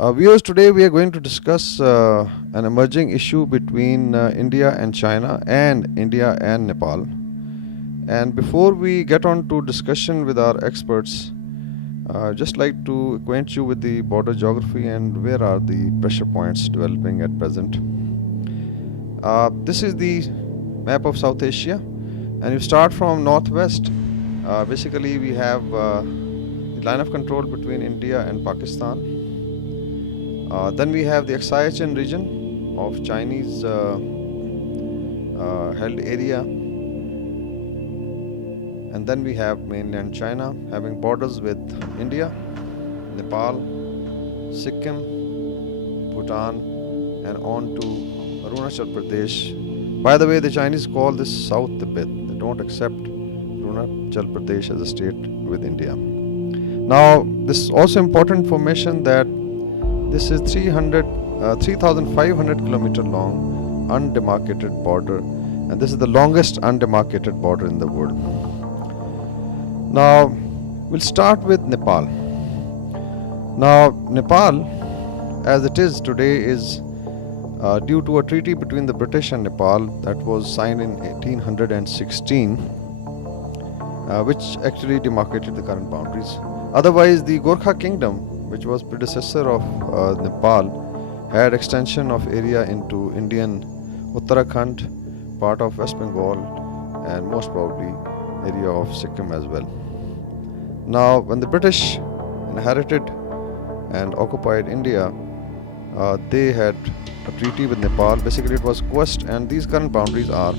Viewers, today we are going to discuss an emerging issue between India and China and India and Nepal. And before we get on to discussion with our experts, just like to acquaint you with the border geography and where are the pressure points developing at present. This is the map of South Asia, and you start from northwest. Basically, we have the line of control between India and Pakistan. Then we have the Aksai-Chin region of Chinese held area, and then we have mainland China having borders with India, Nepal, Sikkim, Bhutan, and on to Arunachal Pradesh. By the way, the Chinese call this South Tibet. They don't accept Arunachal Pradesh as a state with India. Now, this is also important information that this is 3,500 kilometer long undemarcated border, and this is the longest undemarcated border in the world. Now, we'll start with Nepal. Now, Nepal, as it is today, is due to a treaty between the British and Nepal that was signed in 1816, which actually demarcated the current boundaries. Otherwise, the Gorkha Kingdom, which was predecessor of Nepal, had extension of area into Indian Uttarakhand, part of West Bengal, and most probably area of Sikkim as well. Now, when the British inherited and occupied India, they had a treaty with Nepal. Basically, it was quest, and these current boundaries are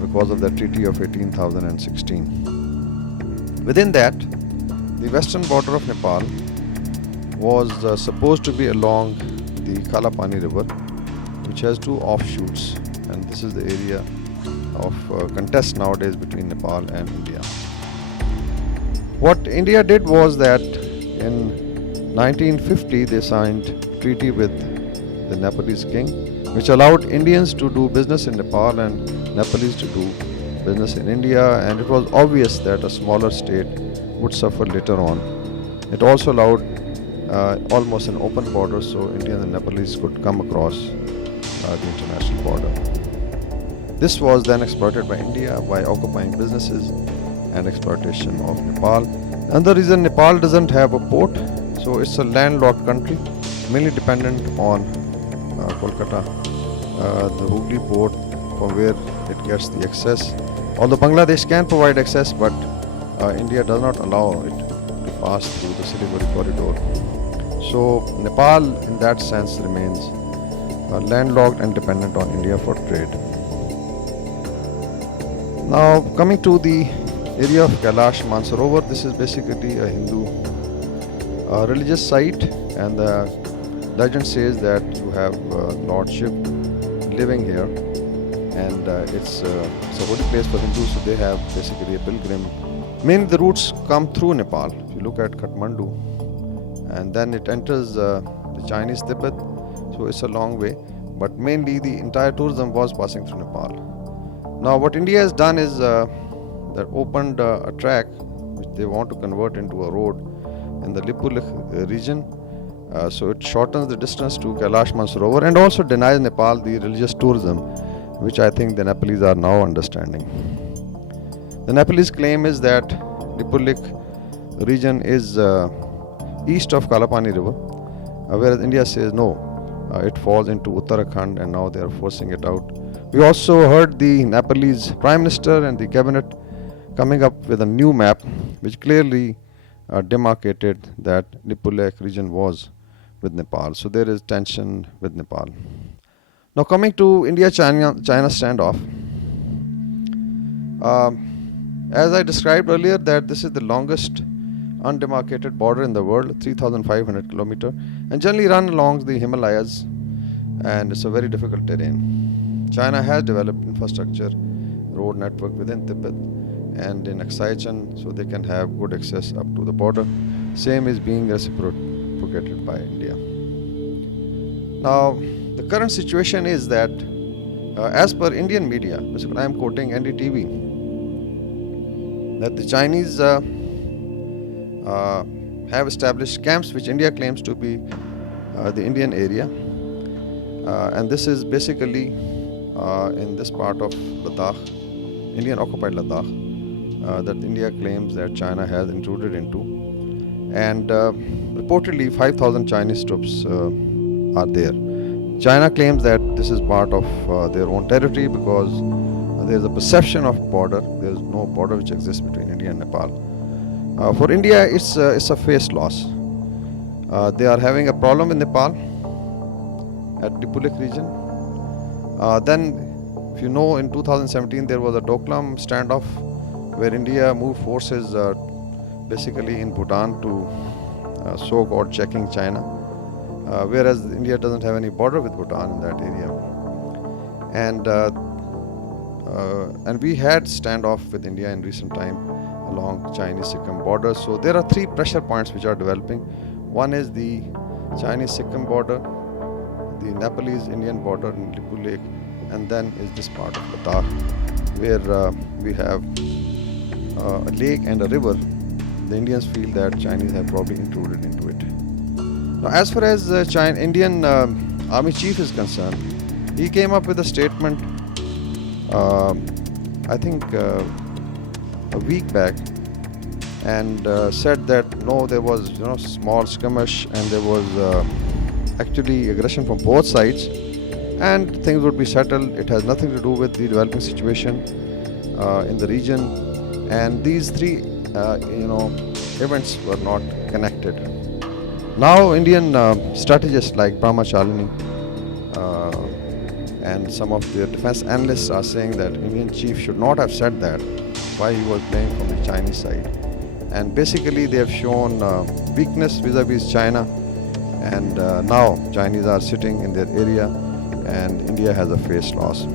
because of the treaty of 1816. Within that, the western border of Nepal was supposed to be along the Kalapani river, which has two offshoots, and this is the area of contest nowadays between Nepal and India. What India did was that in 1950 they signed treaty with the Nepalese king, which allowed Indians to do business in Nepal and Nepalese to do business in India, and it was obvious that a smaller state would suffer later on. It also allowed almost an open border, so Indians and Nepalese could come across the international border. This was then exploited by India by occupying businesses and exploitation of Nepal. Another reason, Nepal doesn't have a port, so it's a landlocked country, mainly dependent on Kolkata, the Hooghly port, from where it gets the access. Although Bangladesh can provide access, but India does not allow it to pass through the Siliguri corridor. So Nepal, in that sense, remains landlocked and dependent on India for trade. Now, coming to the area of Kailash Mansarovar, this is basically a Hindu religious site, and the legend says that you have Lord Shiva living here, and it's a holy place for Hindus, so they have basically a pilgrim. Mainly the routes come through Nepal. If you look at Kathmandu, and then it enters the Chinese Tibet, so it's a long way, but mainly the entire tourism was passing through Nepal. Now, what India has done is that opened a track which they want to convert into a road in the Lipulik region, so it shortens the distance to Kailash Mansarovar and also denies Nepal the religious tourism, which I think the Nepalese are now understanding. The Nepalese claim is that Lipulik region is east of Kalapani river, whereas India says no, it falls into Uttarakhand, and now they are forcing it out. We also heard the Nepalese Prime Minister and the cabinet coming up with a new map which clearly demarcated that Lipulik region was with Nepal. So there is tension with Nepal. Now, coming to India-China standoff. As I described earlier, that this is the longest undemarcated border in the world, 3,500 kilometers, and generally run along the Himalayas, and it's a very difficult terrain. China has developed infrastructure, road network within Tibet and in Aksai-Chin, so they can have good access up to the border. Same is being reciprocated by India. Now, the current situation is that as per Indian media, basically I am quoting NDTV, that the Chinese have established camps which India claims to be the Indian area, and this is basically in this part of Ladakh, Indian occupied Ladakh, that India claims that China has intruded into, and reportedly 5,000 Chinese troops are there. China claims that this is part of their own territory because there is a perception of border. There is no border which exists between India and Nepal. For India, it's a face loss. They are having a problem in Nepal at Dipulik region. Then, if you know, in 2017 there was a Doklam standoff where India moved forces basically in Bhutan to so-called checking China, whereas India doesn't have any border with Bhutan in that area. And we had standoff with India in recent time along Chinese-Sikkim border. So there are three pressure points which are developing. One is the Chinese-Sikkim border, the Nepalese-Indian border in Lipu Lake, and then is this part of Ladakh where we have a lake and a river. The Indians feel that Chinese have probably intruded into it. Now, as far as Indian Army Chief is concerned, he came up with a statement, I think a week back, and said that no, there was small skirmish and there was actually aggression from both sides, and things would be settled. It has nothing to do with the developing situation in the region, and these three events were not connected. Now Indian strategists like Brahmachalini and some of their defense analysts are saying that Indian chief should not have said that, why he was playing from the Chinese side. And basically they have shown weakness vis-a-vis China, and now Chinese are sitting in their area and India has a face loss.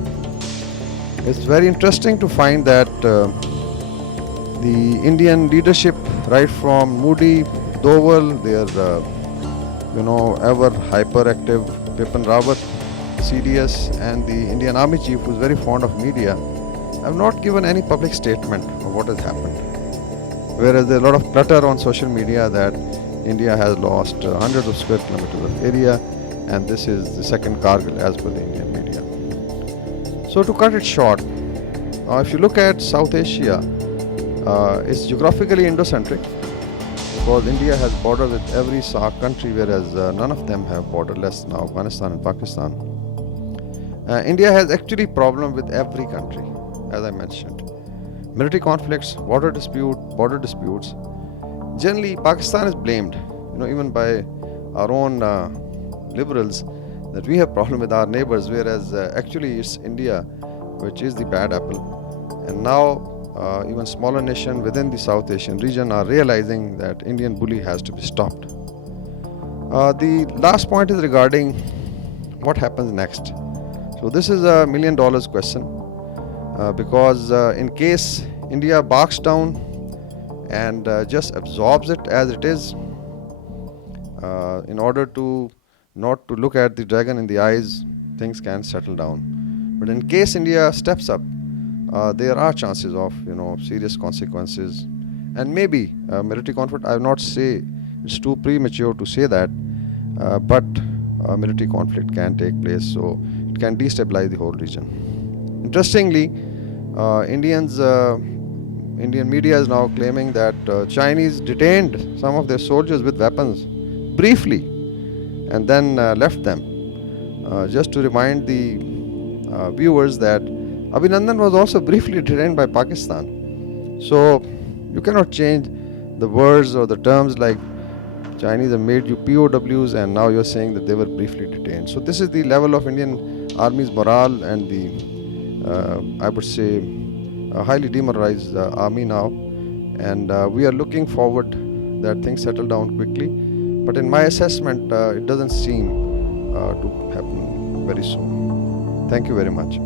It's very interesting to find that the Indian leadership, right from Modi, Doval, their ever hyperactive Bipin Rawat, CDS, and the Indian Army Chief, who is very fond of media, have not given any public statement of what has happened. Whereas there is a lot of clutter on social media that India has lost hundreds of square kilometers of area, and this is the second Kargil as per the Indian media. So to cut it short, if you look at South Asia, it's geographically Indo-centric because India has border with every SAARC country, whereas none of them have border less than Afghanistan and Pakistan. India has actually problem with every country, as I mentioned. Military conflicts, border disputes. Generally, Pakistan is blamed, even by our own liberals, that we have problem with our neighbors, whereas actually it's India which is the bad apple. And now even smaller nations within the South Asian region are realizing that Indian bully has to be stopped. The last point is regarding what happens next. So this is $1 million question because in case India backs down and just absorbs it as it is, in order to not to look at the dragon in the eyes, things can settle down. But in case India steps up, there are chances of serious consequences, and maybe military conflict. I will not say, it's too premature to say that, but military conflict can take place, so it can destabilize the whole region. Interestingly, Indian media is now claiming that Chinese detained some of their soldiers with weapons briefly and then left them. Just to remind the viewers that Abhinandan was also briefly detained by Pakistan. So you cannot change the words or the terms like Chinese have made you POWs and now you're saying that they were briefly detained. So this is the level of Indian Army's morale and the, I would say, highly demoralized army now. And we are looking forward that things settle down quickly. But in my assessment, it doesn't seem to happen very soon. Thank you very much.